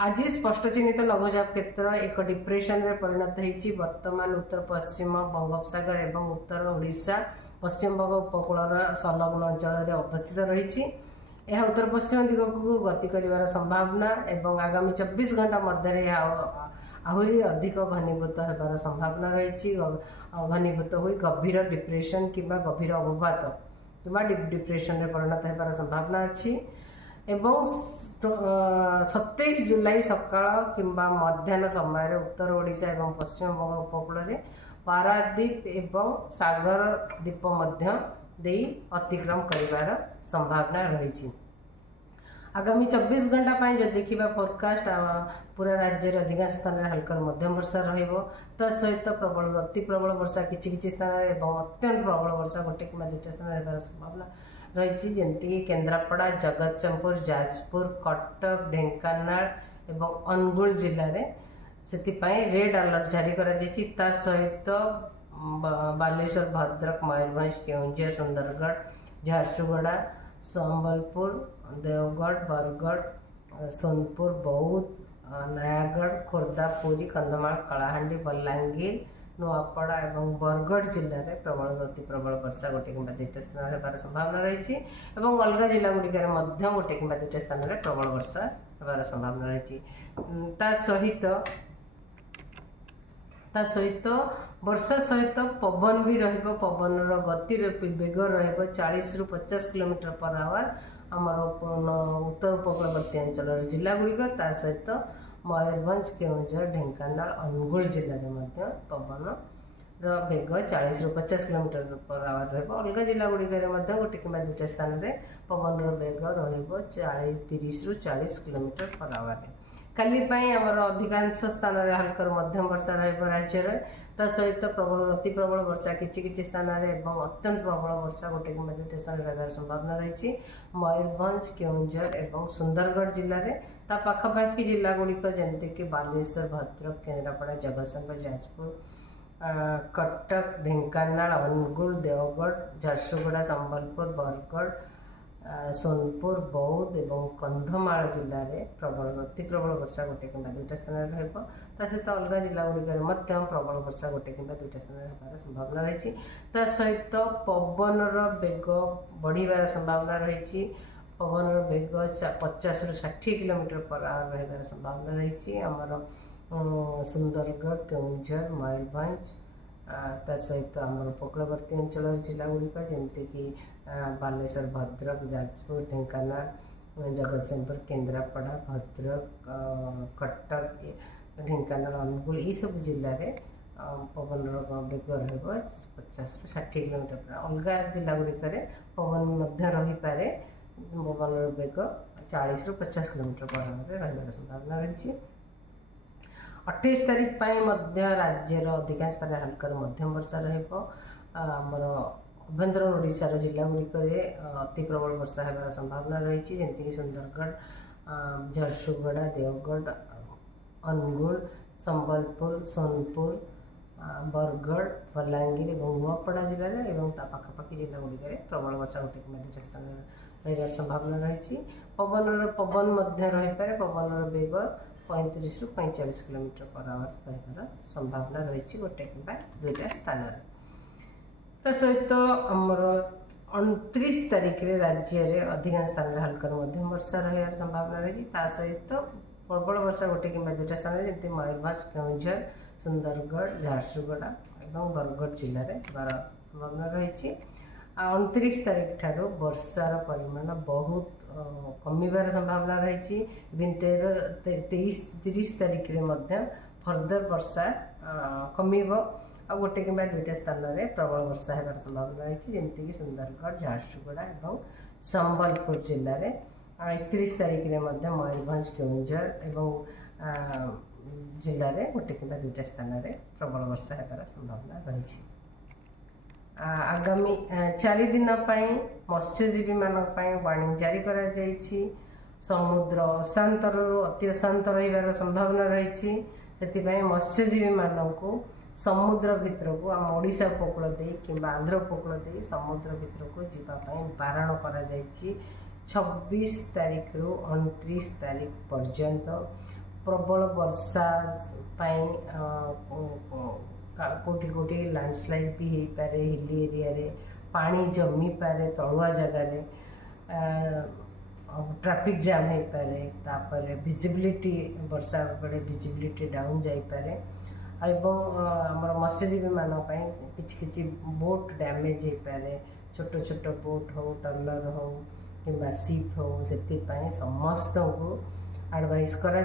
आज स्पष्ट चिन्हित लघुचाप क्षेत्र एक डिप्रेशन रे परिणत होती। वर्तमान उत्तर पश्चिम बंगोपसागर एवं उत्तर ओडिशा पश्चिम बंग उपकूल संलग्न अंचल अवस्थित रही। यह उत्तर पश्चिम दिग को गति कर संभावना एवं आगामी 24 घंटा मध्य आहरी अधिक घनीभूत होबार संभावना रही। घनीभूत हो गभीर डिप्रेशन कि गभीर अवपात कि डिप्रेशन रे परिणत होबार संभावना अच्छी। एवं 27 जुलाई सकाळ किंबा मध्याह्न समय उत्तर ओडिशा एवं पश्चिम बंग उपकूल में पारादीप एवं सागर द्वीप मध्य दे अतिक्रम करिवार संभावना रही। आगामी 24 घंटा पाई जो देखा फोरकास्ट पूरा राज्य में अधिकांश स्थान में हल्का मध्यम वर्षा सहित प्रबल अति प्रबल वर्षा किसी स्थान में अत्यंत प्रबल वर्षा गोटे कि दुईटा स्थान होबार संभावना रही। जमती केन्द्रापड़ा जगतसिंहपुर जाजपुर कटक ढेंकानाल एवं अनुगुल जिले में से रेड अलर्ट जारी करा सहित बालेश्वर भद्रक मयूरभंज केउंझर सुंदरगढ़ झारसुगुड़ा संबलपुर देवगढ़ बरगढ़ सोनपुर बौद्ध नयागढ़ खोर्धा पुरी कंधमाल कलाहांडी बलांगीर नुआपड़ा एवं बरगढ़ जिले में प्रबल अति प्रबल वर्षा गोटे कि दुईटा स्थान होबार संभावना रही। अलग जिला गुड़िकर गोटे कि दुईटा स्थान में प्रबल वर्षा होबार संभावना रही। सहित वर्षा सहित पवन भी पवन गति बेग रही 40 ରୁ 50 किलोमीटर पर आवर आमर उत्तर उपकूलवर्ती अंचल जिला गुड़िक सहित मयूरभंज केउंझर ढेंकानाल अनुगुल जिले में पवन बेग 40 ରୁ 50 किलोमीटर पर आवर अलग जिला गुड़िकर गोटे कि दुईटा स्थान में पवन बेग र30 ରୁ 40 किलोमीटर पर आवर। काली आमर अधिकांश स्थान में हल्का मध्यम वर्षा राज्य सहित प्रबल अति प्रबल वर्षा किसी स्थान में अत्यंत प्रबल वर्षा गोटे कि दुईटा स्थान होबार संभावना रही। मयूरभंज केउंझर एवं सुंदरगढ़ जिले में पाखापाखि जिला गुड़िक जमती कि बालेश्वर भद्रक केन्द्रापड़ा जगतसिंहपुर जाजपुर कटक ढेंकानाल अनुगुल देवगढ़ झारसुगुड़ा संबलपुर बरगढ़ सोनपुर बौद्ध एवं कंधमाल जिले में प्रबल अति प्रबल वर्षा गोटे कि दुईटा स्थान में सहित अलग जिला गुड़िकर प्रबल वर्षा गोटे कि दुईटा स्थान में होबार संभावना रही। सहित पवन बेग बढ़िबार संभावना रही। पवन बेग 50 ରୁ 60 किलोमीटर पर आवर रही संभावना रही। आमर सुंदरगढ़ केउंझर मयूरभंज सहित आमर उपकूलवर्ती अंचल जिला गुड़िक जमती कि बालेश्वर भद्रक जाजपुर ढेंकानाल जगतसिंहपुर केन्द्रापड़ा भद्रक कटक ढेंकानाल अनुगुल ये सब जिले में पवन बेग रही 50 ରୁ 60 किलोमीटर पर। अलग जिला गुड़िकर पवन रही पारे पवन बेग 40 ରୁ 50 किलोमीटर पर रही संभावना रही। 28 तारीख राज्यर अधिकांश स्थान हल्का मध्यम वर्षा रमर अभ्यंतर ओडिशार जिला गुड़िक अति प्रबल वर्षा होबार संभावना रही। जमती सुंदरगढ़ झारसुगुड़ा देवगढ़ अनुगुल संबलपुर सोनपुर बरगढ़ बलांगीर और नुआपड़ा जिले में पाखापाखि जिला गुड़िक प्रबल वर्षा गोटे कि दुईटा स्थान रही संभावना रही। पवन रही पारे पवन बेग 35 ରୁ 45 किलोमीटर पर आवर रही संभावना रही गोटे कि दुईटा स्थान। सहित आमर 29 तारीख रे राज्य में अधिकांश स्थान में हल्का मध्यम वर्षा रही संभावना रही। सहित प्रबल वर्षा गोटे कि दुईटा स्थान में जमी मयूरभंज केउंझर सुंदरगढ़ झारसुगुड़ा और बरगढ़ जिले में होबार संभावना रही। 29 तारीख ठार वर्षार परिमाण बहुत कमिबार संभावना रही। 30 तारीख में फर्दर वर्षा कमिब आ गोटे कि दुईटा स्थान में प्रबल वर्षा होबार संभावना रही। जमती कि सुंदरगढ़ झारसुगुड़ा और संबलपुर जिले में 31 तारीख में मयूरभंज केउंझर और जिले में गोटे कि दुईटा स्थान में प्रबल वर्षा होबार संभावना रही। आगामी 4 दिन मत्स्यजीवी वार्निंग जारी करा जाइछि। समुद्र अशांत अति अशांत रहिबार संभावना रही। से मत्स्यजीवी मानक समुद्र भितर को आम ओडिशा उपकूल दे कि आंध्र उपकूल दे समुद्र भितर को जीवाई बारण करा जाइछि। 26 तारीख रु 29 तारीख पर्यंत प्रबल वर्षा पाई कोटी कोटी लैंडस्लाइड भी हो पारे, हिली एरिया रे पानी जमी पारे, तलुआ जगार ट्रैफिक जाम हो पारे, तापर विजिबिलिटी वर्षा बेले विजिबिलिटी डाउन जाई पारे एवं आमर मत्स्यजीवी मानक किछि किछि बोट डैमेज हो पारे, छोट छोट बोट हो, टर्नर हो कि शिप हो, से समस्त को एडवाइस करा